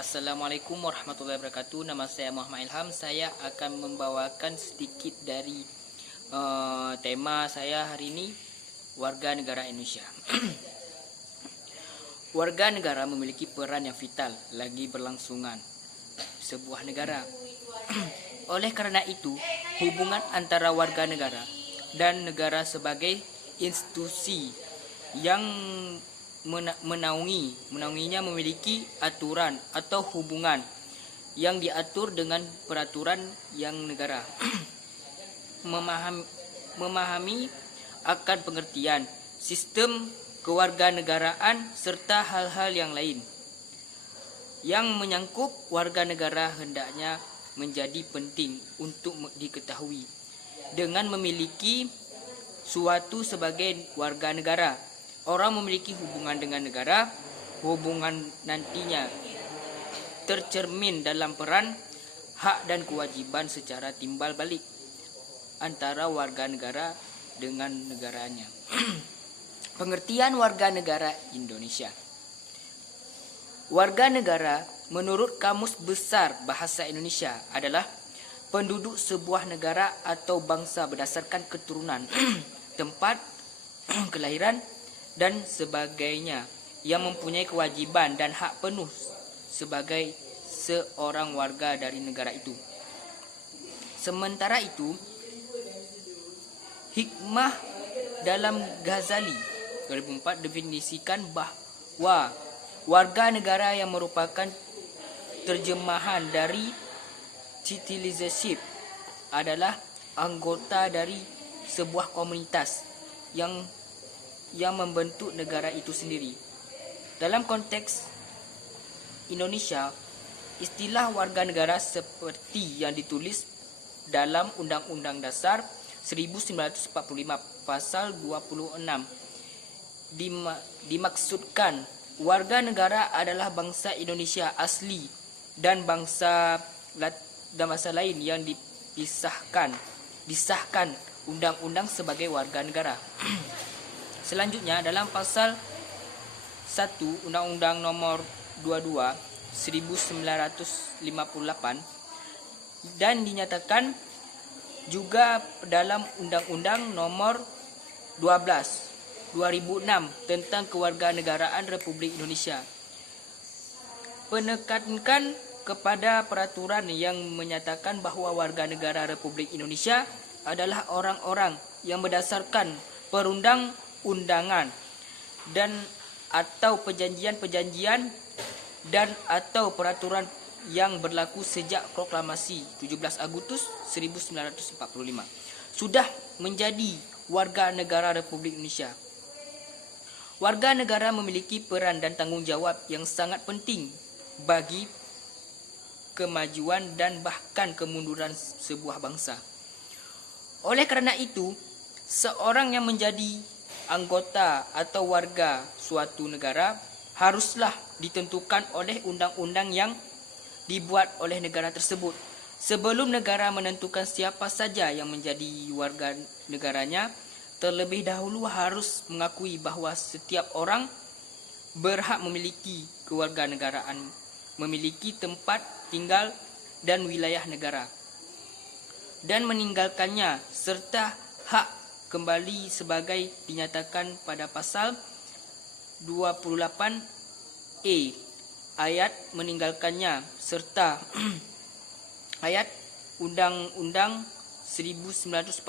Assalamualaikum warahmatullahi wabarakatuh. Nama saya Muhammad Ilham. Saya akan membawakan sedikit dari tema saya hari ini, warga negara Indonesia. Warga negara memiliki peran yang vital lagi berlangsungan sebuah negara. Oleh karena itu, hubungan antara warga negara dan negara sebagai institusi yang menaunginya memiliki aturan atau hubungan yang diatur dengan peraturan yang negara. Memahami akan pengertian sistem kewarganegaraan serta hal-hal yang lain yang menyangkut warga negara hendaknya menjadi penting untuk diketahui. Dengan memiliki suatu sebagai warga negara, orang memiliki hubungan dengan negara. Hubungan nantinya tercermin dalam peran, hak dan kewajiban secara timbal balik antara warga negara dengan negaranya. Pengertian warga negara Indonesia. Warga negara menurut Kamus Besar Bahasa Indonesia adalah penduduk sebuah negara atau bangsa berdasarkan keturunan, tempat kelahiran dan sebagainya, yang mempunyai kewajiban dan hak penuh sebagai seorang warga dari negara itu. Sementara itu, hikmah dalam Ghazali 2004 definisikan bahwa warga negara yang merupakan terjemahan dari citizenship adalah anggota dari sebuah komunitas yang membentuk negara itu sendiri. Dalam konteks Indonesia, istilah warga negara seperti yang ditulis dalam Undang-Undang Dasar 1945 pasal 26 dimaksudkan warga negara adalah bangsa Indonesia asli dan bangsa lain yang disahkan undang-undang sebagai warga negara. Selanjutnya, dalam pasal 1 Undang-Undang Nomor 22 1958 dan dinyatakan juga dalam Undang-Undang Nomor 12 2006 tentang Kewarganegaraan Republik Indonesia. Penekankan kepada peraturan yang menyatakan bahwa warga negara Republik Indonesia adalah orang-orang yang berdasarkan perundang-undangan dan atau perjanjian-perjanjian dan atau peraturan yang berlaku sejak proklamasi 17 Agustus 1945 sudah menjadi warga negara Republik Indonesia. Warga negara memiliki peran dan tanggung jawab yang sangat penting bagi kemajuan dan bahkan kemunduran sebuah bangsa. Oleh kerana itu, seorang yang menjadi anggota atau warga suatu negara haruslah ditentukan oleh undang-undang yang dibuat oleh negara tersebut. Sebelum negara menentukan siapa saja yang menjadi warga negaranya, terlebih dahulu harus mengakui bahawa setiap orang berhak memiliki kewarganegaraan, memiliki tempat tinggal dan wilayah negara, dan meninggalkannya, serta hak kembali sebagai dinyatakan pada pasal 28A ayat meninggalkannya serta ayat Undang-Undang 1945.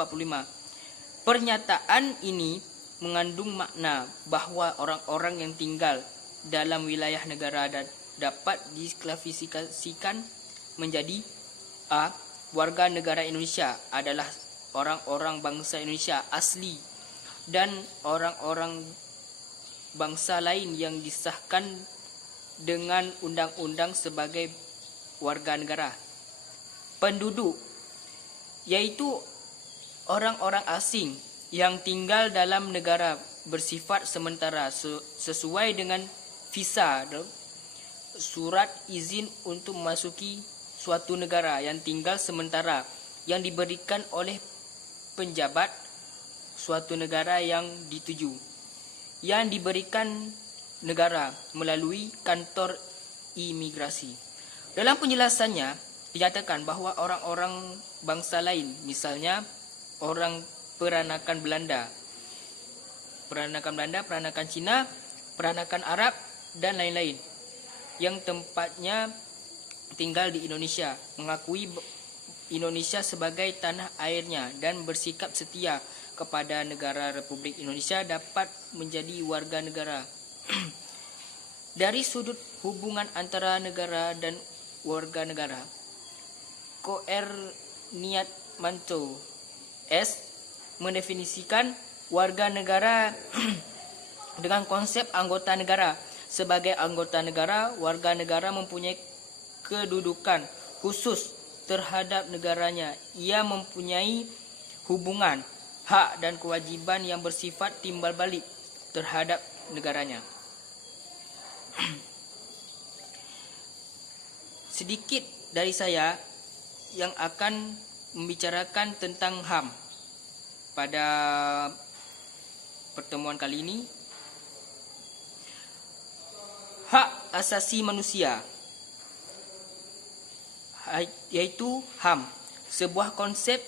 Pernyataan ini mengandung makna bahawa orang-orang yang tinggal dalam wilayah negara dapat diklasifikasikan menjadi A. Warga negara Indonesia adalah orang-orang bangsa Indonesia asli dan orang-orang bangsa lain yang disahkan dengan undang-undang sebagai warga negara. Penduduk, yaitu orang-orang asing yang tinggal dalam negara bersifat sementara sesuai dengan visa, surat izin untuk memasuki suatu negara yang tinggal sementara yang diberikan oleh penjabat suatu negara yang dituju, yang diberikan negara melalui kantor imigrasi. Dalam penjelasannya, dinyatakan bahawa orang-orang bangsa lain, misalnya orang peranakan Belanda, peranakan Cina, peranakan Arab dan lain-lain yang tempatnya tinggal di Indonesia, mengakui Indonesia sebagai tanah airnya dan bersikap setia kepada negara Republik Indonesia dapat menjadi warga negara. Dari sudut hubungan antara negara dan warga negara, Koerniatmanto S. mendefinisikan warga negara dengan konsep anggota negara. Sebagai anggota negara, warga negara mempunyai kedudukan khusus terhadap negaranya. Ia mempunyai hubungan, hak dan kewajiban yang bersifat timbal balik terhadap negaranya. Sedikit dari saya yang akan membicarakan tentang HAM pada pertemuan kali ini. Hak asasi manusia, yaitu HAM, sebuah konsep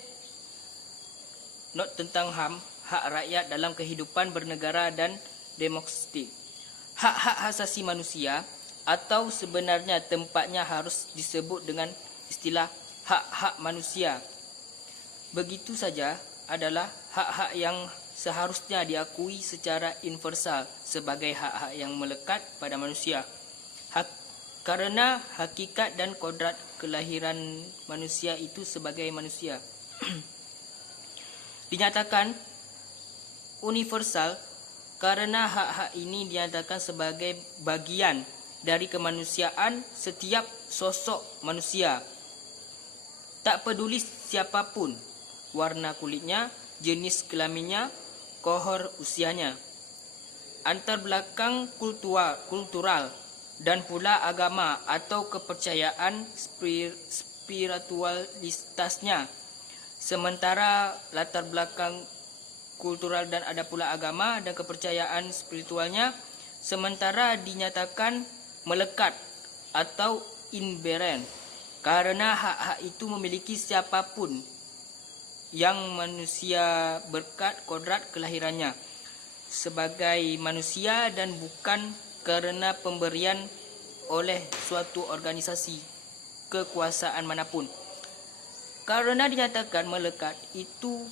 tentang HAM, hak rakyat dalam kehidupan bernegara dan demokrasi. Hak-hak asasi manusia atau sebenarnya tempatnya harus disebut dengan istilah hak-hak manusia. Begitu saja adalah hak-hak yang seharusnya diakui secara universal sebagai hak-hak yang melekat pada manusia. Karena hakikat dan kodrat kelahiran manusia itu sebagai manusia. Dinyatakan universal karena hak-hak ini dinyatakan sebagai bagian dari kemanusiaan setiap sosok manusia. Tak peduli siapapun, warna kulitnya, jenis kelaminnya, kohor usianya, antar belakang kultural dan pula agama atau kepercayaan spiritualitasnya. Sementara latar belakang kultural dan ada pula agama dan kepercayaan spiritualnya sementara dinyatakan melekat atau inherent karena hak-hak itu memiliki siapapun yang manusia berkat kodrat kelahirannya sebagai manusia dan bukan kerana pemberian oleh suatu organisasi kekuasaan manapun. Karena dinyatakan melekat itu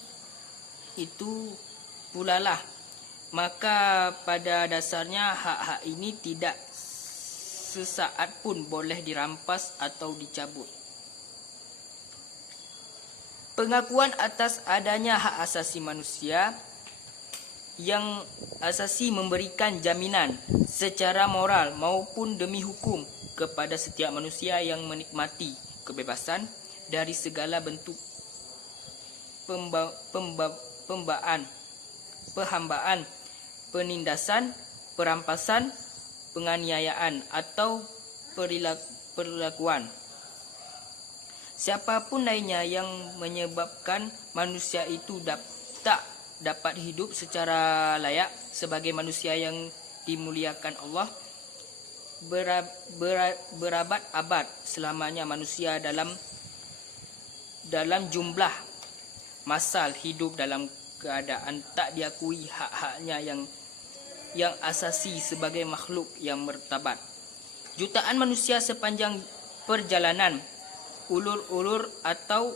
pula lah, maka pada dasarnya hak-hak ini tidak sesaat pun boleh dirampas atau dicabut. Pengakuan atas adanya hak asasi manusia yang asasi memberikan jaminan secara moral maupun demi hukum kepada setiap manusia yang menikmati kebebasan dari segala bentuk penghambaan, penindasan, perampasan, penganiayaan atau perlakuan siapapun lainnya yang menyebabkan manusia itu tak dapat hidup secara layak sebagai manusia yang dimuliakan Allah berabad-abad selamanya. Manusia dalam jumlah massal hidup dalam keadaan tak diakui hak-haknya yang asasi sebagai makhluk yang martabat. Jutaan manusia sepanjang perjalanan ulur-ulur atau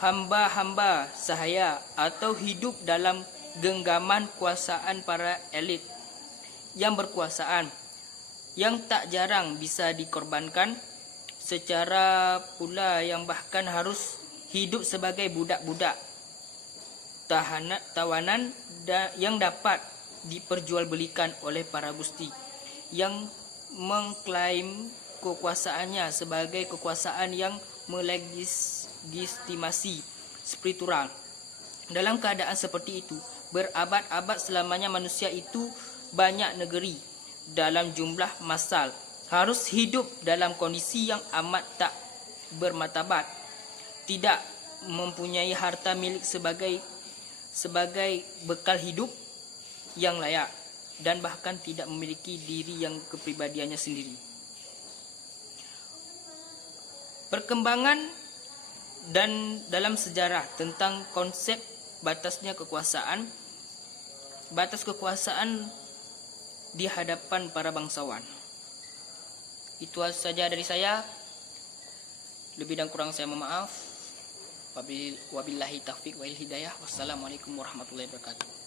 hamba-hamba sahaya atau hidup dalam genggaman kuasaan para elit yang berkuasaan yang tak jarang bisa dikorbankan secara pula yang bahkan harus hidup sebagai budak-budak tawanan yang dapat diperjualbelikan oleh para gusti yang mengklaim kekuasaannya sebagai kekuasaan yang melegitimasi spiritual. Dalam keadaan seperti itu, berabad-abad selamanya manusia itu banyak negeri dalam jumlah massal harus hidup dalam kondisi yang amat tak bermartabat, tidak mempunyai harta milik sebagai bekal hidup yang layak, dan bahkan tidak memiliki diri yang kepribadiannya sendiri. Perkembangan dan dalam sejarah tentang konsep batasnya kekuasaan, batas kekuasaan di hadapan para bangsawan. Itu saja dari saya. Lebih dan kurang saya mohon maaf. Wabillahi taufiq wal hidayah. Wassalamualaikum warahmatullahi wabarakatuh.